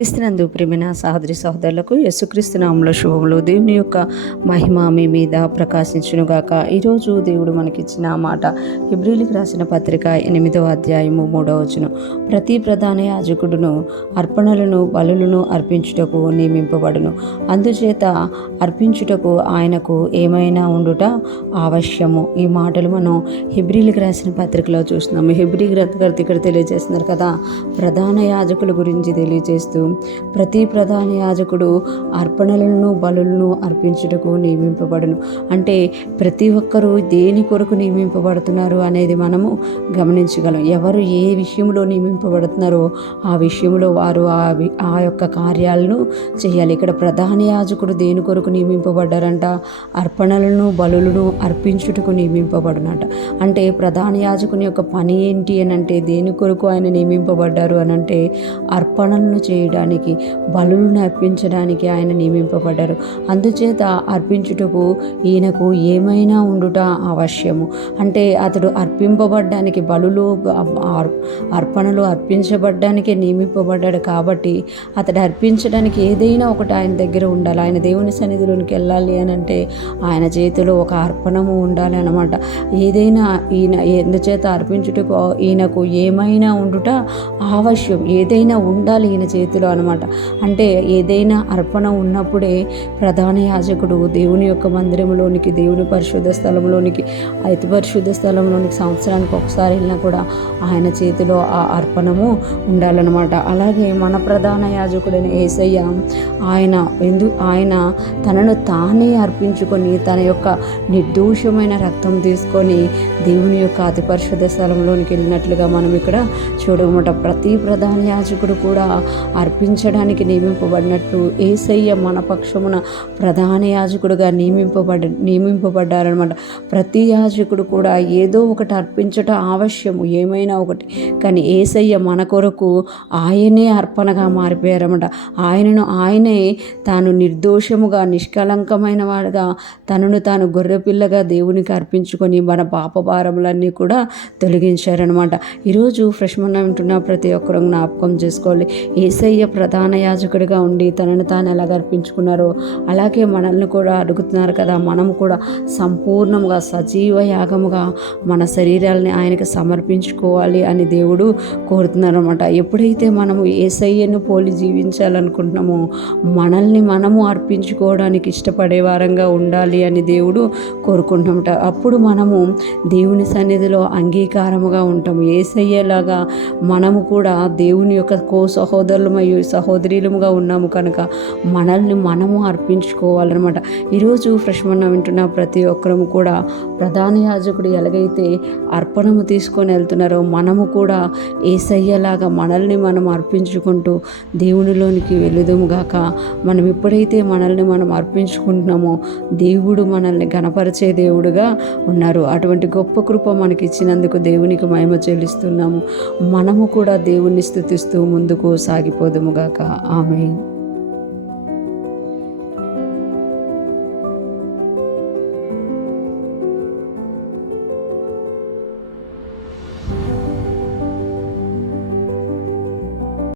క్రీస్తునందు ప్రియమైన సహోదరి సహోదరులకు యేసుక్రీస్తు నామములో శుభములు. దేవుని యొక్క మహిమ మీ మీద ప్రకాశించునుగాక. ఈరోజు దేవుడు మనకిచ్చిన మాట హెబ్రీయులకు రాసిన పత్రిక 8వ అధ్యాయము 3వ వచనం. ప్రతి ప్రధాన యాజకుడును అర్పణలను బలులను అర్పించుటకు నియమింపబడును, అందుచేత అర్పించుటకు ఆయనకు ఏమైనా ఉండుట ఆవశ్యము. ఈ మాటలు మనం హెబ్రీయులకు రాసిన పత్రికలో చూస్తున్నాము. హెబ్రీ గ్రంథకర్త ఇక్కడ తెలియజేస్తున్నారు కదా, ప్రధాన యాజకుల గురించి తెలియజేస్తూ ప్రతి ప్రధాన యాజకుడు అర్పణలను బలులను అర్పించుటకు నియమింపబడును. అంటే ప్రతి ఒక్కరూ దేని కొరకు నియమింపబడుతున్నారు అనేది మనము గమనించగలం. ఎవరు ఏ విషయంలో నియమింపబడుతున్నారో ఆ విషయంలో వారు ఆ యొక్క కార్యాలను చేయాలి. ఇక్కడ ప్రధాన యాజకుడు దేని కొరకు నియమింపబడ్డారంట? అర్పణలను బలులను అర్పించుటకు నియమింపబడునట. అంటే ప్రధాన యాజకుని యొక్క పని ఏంటి అని అంటే, దేని కొరకు ఆయన నియమింపబడ్డారు అని అంటే, అర్పణలను చేయడానికి, బలులను అర్పించడానికి ఆయన నియమింపబడ్డారు. అందుచేత అర్పించుటకు ఈయనకు ఏమైనా ఉండుట అవశ్యము. అంటే అతడు అర్పింపబడ్డానికి, బలులు అర్పణలు అర్పించబడ్డానికే నియమింపబడ్డాడు. కాబట్టి అతడు అర్పించడానికి ఏదైనా ఒకటి ఆయన దగ్గర ఉండాలి. ఆయన దేవుని సన్నిధిలోనికి వెళ్ళాలి అని అంటే ఆయన చేతిలో ఒక అర్పణము ఉండాలి అన్నమాట. ఏదైనా ఎందుచేత అర్పించుటకు ఈయనకు ఏమైనా ఉండుట ఆవశ్యం. ఏదైనా ఉండాలి ఈయన చేతిలో అనమాట. అంటే ఏదైనా అర్పణ ఉన్నప్పుడే ప్రధాన యాజకుడు దేవుని యొక్క మందిరంలోనికి, దేవుని పరిశుద్ధ స్థలంలోనికి, అతి పరిశుద్ధ స్థలంలోనికి సంవత్సరానికి ఒకసారి వెళ్ళినా కూడా ఆయన చేతిలో ఆ అర్పణము ఉండాలన్నమాట. అలాగే మన ప్రధాన యాజకుడైన యేసయ్య ఆయన తనను తానే అర్పించుకొని తన యొక్క నిర్దోషమైన రక్తం తీసుకొని దేవుని యొక్క అతి పరిశుద్ధ స్థలంలోనికి వెళ్ళినట్లుగా మనం ఇక్కడ చూడమట. ప్రతి ప్రధాన యాజకుడు కూడా అర్పించడానికి నియమింపబడినట్లు యేసయ్య మన పక్షమున ప్రధాన యాజకుడుగా నియమింపబడ్డారనమాట. ప్రతి యాజకుడు కూడా ఏదో ఒకటి అర్పించటం ఆవశ్యము, ఏమైనా ఒకటి. కానీ యేసయ్య మన కొరకు ఆయనే అర్పణగా మారిపోయారన్నమాట. ఆయనే తాను నిర్దోషముగా నిష్కలంకమైన వాడుగా తనను తాను గొర్రెపిల్లగా దేవునికి అర్పించుకొని మన పాప భారములన్నీ కూడా తొలగించారనమాట. ఈరోజు ఫ్రెష్ మన్నా వింటున్న ప్రతి ఒక్కరూ జ్ఞాపకం చేసుకోవాలి. యేసయ్య ప్రధాన యాజకుడిగా ఉండి తనను తాను ఎలాగ అర్పించుకున్నారో అలాగే మనల్ని కూడా అడుగుతున్నారు కదా, మనం కూడా సంపూర్ణంగా సజీవ యాగముగా మన శరీరాలని ఆయనకు సమర్పించుకోవాలి అని దేవుడు కోరుతున్నారు అనమాట. ఎప్పుడైతే మనము యేసయ్యను పోలి జీవించాలనుకుంటున్నామో మనల్ని మనము అర్పించుకోవడానికి ఇష్టపడే వారంగా ఉండాలి అని దేవుడు కోరుకుంటున్నమాట. అప్పుడు మనము దేవుని సన్నిధిలో అంగీకారముగా ఉంటాము. యేసయ్యలాగా మనము కూడా దేవుని యొక్క సహోదరులమయ్యో సహోదరులముగా ఉన్నాము కనుక మనల్ని మనము అర్పించుకోవాలన్నమాట. ఈరోజు ఫ్రెష్ మన్నా వింటున్న ప్రతి ఒక్కరము కూడా ప్రధాన యాజకుడు ఎలాగైతే అర్పణము తీసుకొని వెళ్తున్నారో మనము కూడా యేసయ్యలాగా మనల్ని మనం అర్పించుకుంటూ దేవునిలోనికి వెళుదుముగాక. మనం ఎప్పుడైతే మనల్ని మనం అర్పించుకుంటున్నామో దేవుడు మనల్ని గణపరిచే దేవుడుగా ఉన్నారు. అటువంటి గొప్ప కృప మనకి ఇచ్చినందుకు దేవునికి మహిమ చెల్లిస్తున్నాము. మనము కూడా దేవుణ్ణి స్తుతిస్తూ ముందుకు సాగిపోదుముగాక. ఆమేన్.